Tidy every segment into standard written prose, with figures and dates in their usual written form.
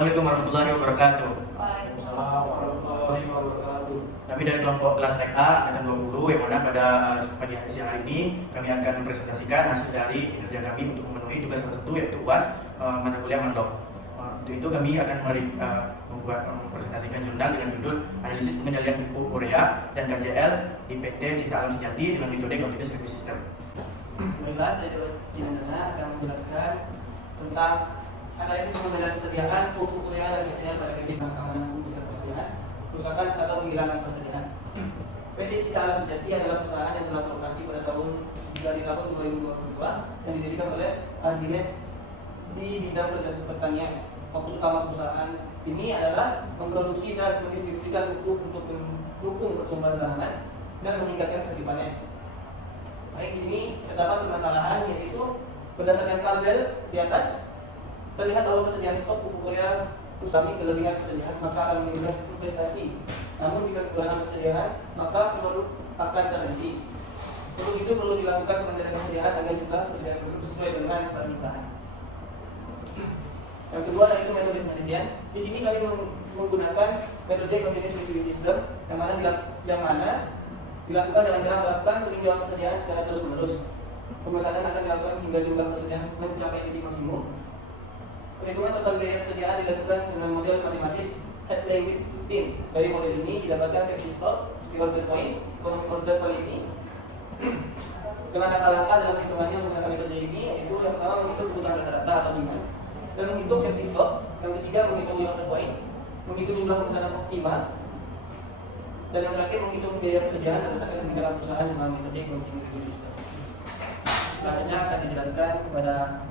Assalamualaikum warahmatullahi wabarakatuh. Waalaikumsalam warahmatullahi wabarakatuh. Kami dari kelompok kelas A angkatan 20 yang mana pada pagi siang hari ini kami akan mempresentasikan hasil dari kinerja kami untuk memenuhi tugas salah satu yaitu UAS mata kuliah Mandok. Untuk itu kami akan mempresentasikan jurnal dengan judul Analisis Pengendalian Pupuk Urea dan KJL di PT Cita Alam Sejati dengan metode Continuous Review System. Baiklah, saya Dinandana akan menjelaskan tentang analisis pengendalian persediaan pupuk urea dan KJL pada kredit keamanan pupuk dan persediaan, kerusakan atau penghilangan persediaan. PT Cita Alam Sejati adalah perusahaan yang telah beroperasi pada tahun 2022 yang didirikan oleh Dinas di bidang pertanian. Fokus utama perusahaan ini adalah memproduksi dan mendistribusikan pupuk untuk mendukung pertumbuhan tanaman dan meningkatkan hasil panen. Baik, di sini terdapat permasalahan yaitu berdasarkan tabel di atas terlihat bahwa persediaan stok pupuk urea kami kelebihan persediaan maka akan meningkat investasi. Namun jika kekurangan persediaan maka produk akan terhenti. Untuk itu perlu dilakukan pengendalian persediaan agar jumlah persediaan produk sesuai dengan permintaan. Yang kedua yaitu metode penelitian. Di sini kami menggunakan metode Continuous Review System yang mana dilakukan dengan cara melakukan peninjauan persediaan secara terus-menerus. Pemesanan akan dilakukan hingga jumlah persediaan mencapai titik maksimum. Perhitungan total biaya persediaan dilakukan dengan model matematis headline with bin. Dari model ini didapatkan safety stock, reorder point, economic order quality. Dengan langkah-langkah dalam hitungannya menggunakan metode ini yaitu yang pertama menghitung kebutuhan rata-rata atau demand, dan menghitung safety stock. Yang ketiga menghitung reorder point, menghitung jumlah pemesanan optimal, dan yang terakhir menghitung biaya persediaan berdasarkan kebijakan perusahaan dengan metode Continuous Review System. Selanjutnya akan dijelaskan kepada.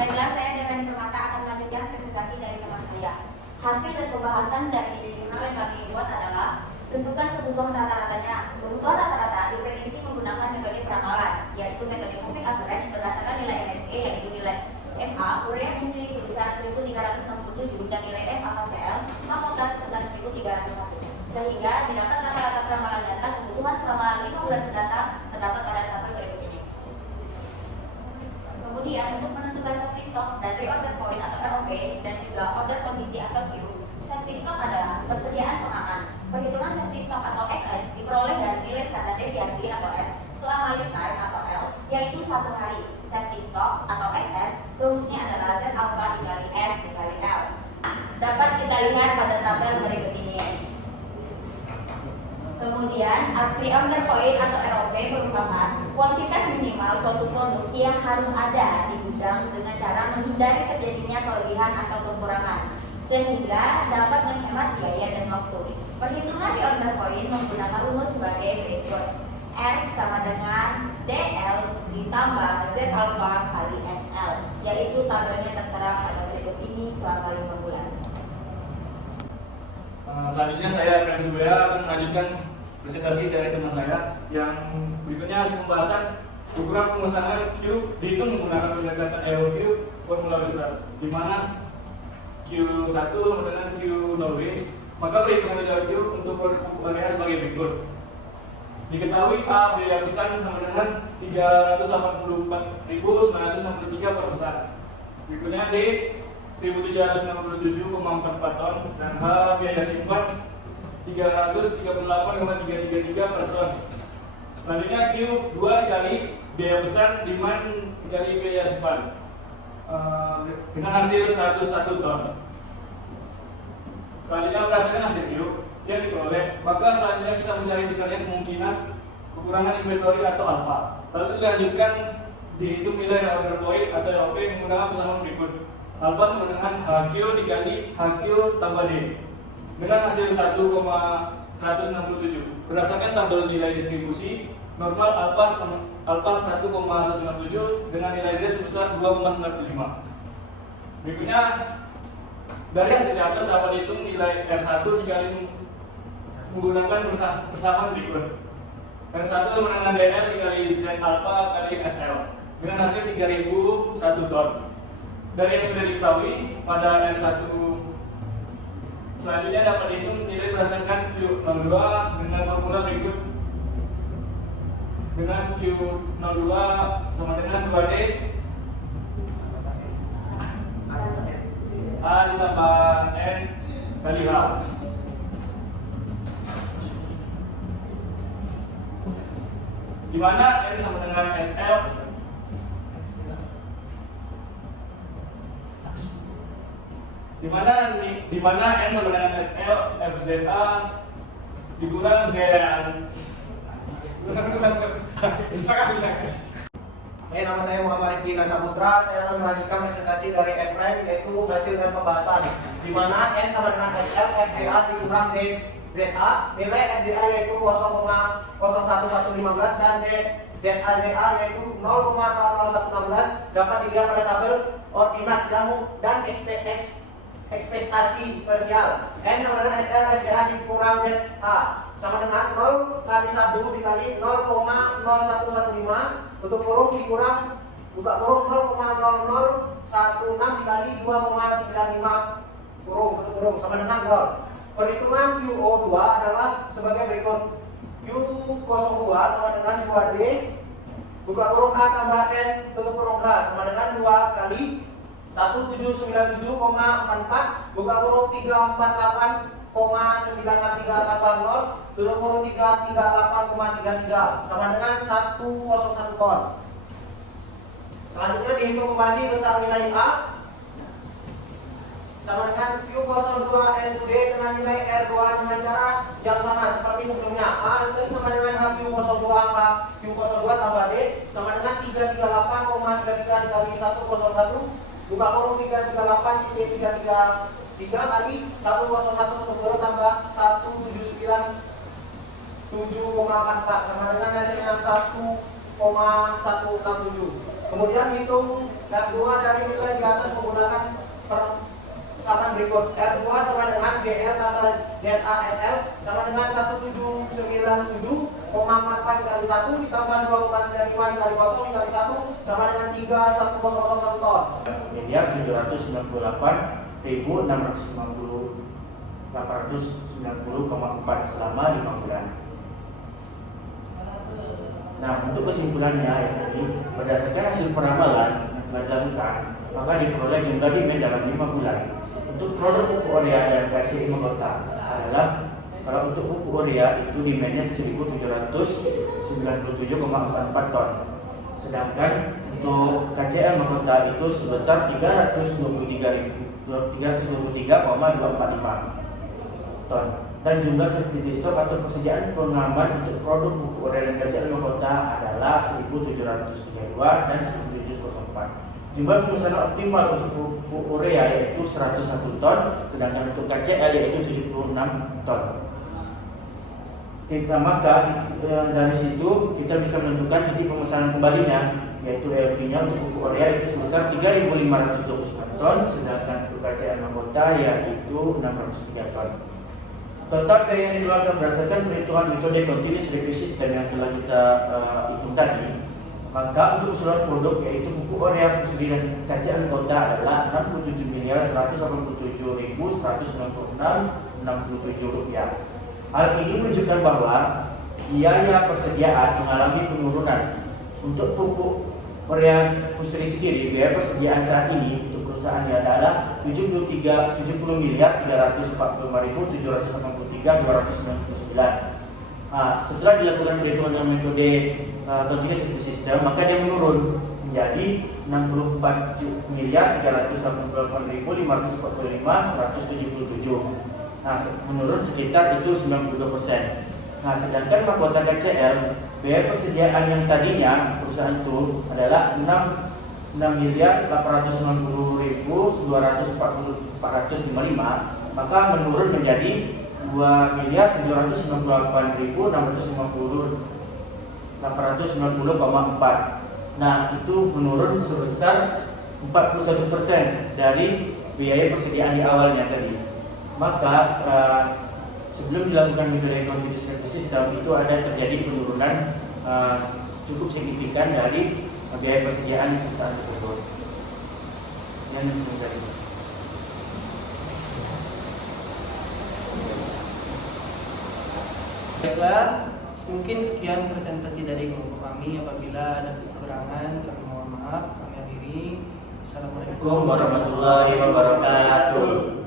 Baiklah, saya Devani Permata akan melanjutkan presentasi dari teman saya. Hasil dan pembahasan dari jurnal yang kami buat adalah tentukan kebutuhan rata-ratanya. Kebutuhan rata-rata diprediksi menggunakan metode perakalan, yaitu metode moving average berdasarkan nilai MSE yaitu nilai MA urea isi sebesar 1.367 dan nilai MA KCL 14 sebesar 1.301. Sehingga didapat rata-rata peramalan data kebutuhan selama 5 bulan mendatang terdapat pada tabel berikut ini. Kemudian untuk menentukan safety stock dan reorder point atau ROP dan juga order quantity atau Q, safety stock adalah persediaan pengaman. Perhitungan safety stock atau XS diperoleh dari nilai standar deviasi atau S selama lead time atau L, yaitu 1 hari. Safety stock atau SS rumusnya adalah Z alpha dikali S dikali L. Dapat kita lihat pada tabel berikut ini. Kemudian, reorder point atau ROP merupakan kuantitas minimal suatu produk yang harus ada di gudang dengan cara menghindari terjadinya kelebihan atau kekurangan, sehingga dapat menghemat biaya dan waktu. Perhitungan reorder point menggunakan rumus sebagai berikut: R sama dengan DL ditambah Z alpha kali SL, yaitu tabelnya tertera pada berikut ini selama 5 bulan. Selanjutnya saya Efraim Subaya akan melanjutkan presentasi dari teman saya yang berikutnya hasil pembahasan ukuran pemesanan Q dihitung menggunakan pendekatan EOQ formula besar, di mana Q1 sama dengan Q0W. Maka perhitungan EOQ untuk produk pupuk urea sebagai berikut. Diketahui A biaya pesan sama dengan 384.963 per pesan. Berikutnya D 1.767,44 ton dan H biaya simpan 338,333 per ton. Selanjutnya Q2 dikali biaya pesan demand dikali biaya simpan dengan hasil 101 ton. Selanjutnya berdasarkan hasil Q yang diperoleh, maka selanjutnya bisa mencari besarnya kemungkinan kekurangan inventory atau alpha. Lalu dilanjutkan dihitung nilai order point atau ROP menggunakan persamaan berikut. Alpha sama dengan HQ dikali HQ tambah D dengan hasil 1,167. Berdasarkan tabel nilai distribusi, normal alpha 1,167 dengan nilai Z sebesar 2,95. Berikutnya dari hasil di atas dapat dihitung nilai R1 dikali menggunakan persamaan berikut. R1 sama dengan DL dikali Z alpha kali SL dengan hasil 3.001 ton. Dari yang sudah diketahui pada R1 selanjutnya dapat dihitung nilai berdasarkan Q02 dengan formula berikut, dengan Q02 sama dengan 2D A ditambah N kali H. Di mana N sama dengan SL. Di mana N sama dengan SL FZA dikurang Z. Susah kali guys. Oke, nama saya Muhammad Rifki Saputra. Saya akan melanjutkan presentasi dari F-Prime, yaitu hasil dan pembahasan. Di mana N sama dengan SL FZA dikurang ZA, nilai FZA yaitu 0,01115 dan ZA yaitu 0,00116 dapat dilihat pada tabel ordinat dan ekspektasi diferensial. N sama dengan SL FZA dikurang ZA sama dengan 0 kali 1 dikali 0,0115 untuk kurung dikurang buka kurung 0,0016 dikali 2,95 kurung tutup kurung sama dengan 0. Perhitungan QO2 adalah sebagai berikut. Q02 sama dengan 2D buka kurung A tambah N tutup kurung H sama dengan 2 kali 1797,44 buka kurung 348,963 tambah 0 tutup kurung 338,33 sama dengan 101 ton. Selanjutnya dihitung kembali besar nilai A sama dengan Q02 SUD dengan nilai R2 dengan cara yang sama seperti sebelumnya. A sama dengan HQ02 angka Q02 tambah D sama dengan 338,33 dikali 101 buka kurung 338,333 kali 101 tutup kurung tambah 179,7,44 sama dengan hasilnya 1,167. Kemudian hitung R2 dari nilai di atas menggunakan persamaan berikut. R2 sama dengan DL tambah ZASL sama dengan 1797,44 dikali 1 ditambah 2,95 dikali 0 dikali 1 sama dengan 3,1001 ton. Miliar 790,890,4 selama 5 bulan. Nah, untuk kesimpulannya ini berdasarkan hasil peramalan yang telah dilakukan, maka diperoleh jumlah demand dalam 5 bulan. Untuk produk pupuk urea dan KCI Mahkota adalah kalau untuk pupuk urea itu demandnya 1.797,44 ton, sedangkan untuk KCL Mahkota itu sebesar 323,245 ton. Dan jumlah sertifikat stok atau persediaan pengaman untuk produk pupuk urea dan KCL Mahkota adalah 1.732 dan 1.704. Jumlah pemesanan optimal untuk pupuk urea yaitu 101 ton, sedangkan untuk KCL yaitu 76 ton. Maka dari situ kita bisa menentukan titik pemesanan kembalinya, yaitu LP-nya untuk pupuk urea itu sebesar 3.529 ton, sedangkan untuk KCL Mahkota yaitu 603 ton. Total biaya yang dikeluarkan berdasarkan perhitungan metode continuous review system yang telah kita hitung tadi, maka untuk keseluruhan produk yaitu pupuk urea, pusri dan KCL Mahkota adalah Rp67.181.196.67. Hal ini menunjukkan bahwa biaya persediaan mengalami penurunan. Untuk pupuk urea pusri sendiri, biaya persediaan saat ini untuk perusahaannya adalah 70.745.783.299. Setelah dilakukan perhitungan dengan metode continuous review system, maka dia menurun menjadi 64.388.545.177. Menurun sekitar itu 92%. Sedangkan mahkota KCL, biaya persediaan yang tadinya perusahaan itu adalah 6.860.240.455, maka menurun menjadi 2.798.890,4. Itu menurun sebesar 41% dari biaya persediaan di awalnya tadi. Maka sebelum dilakukan metode continuous review system itu ada terjadi penurunan cukup signifikan dari biaya persediaan di perusahaan tersebut. Terima kasih. Baiklah, mungkin sekian presentasi dari kelompok kami. Apabila ada kekurangan, kami mohon maaf. Kami akhiri. Assalamualaikum Assalamualaikum warahmatullahi wabarakatuh.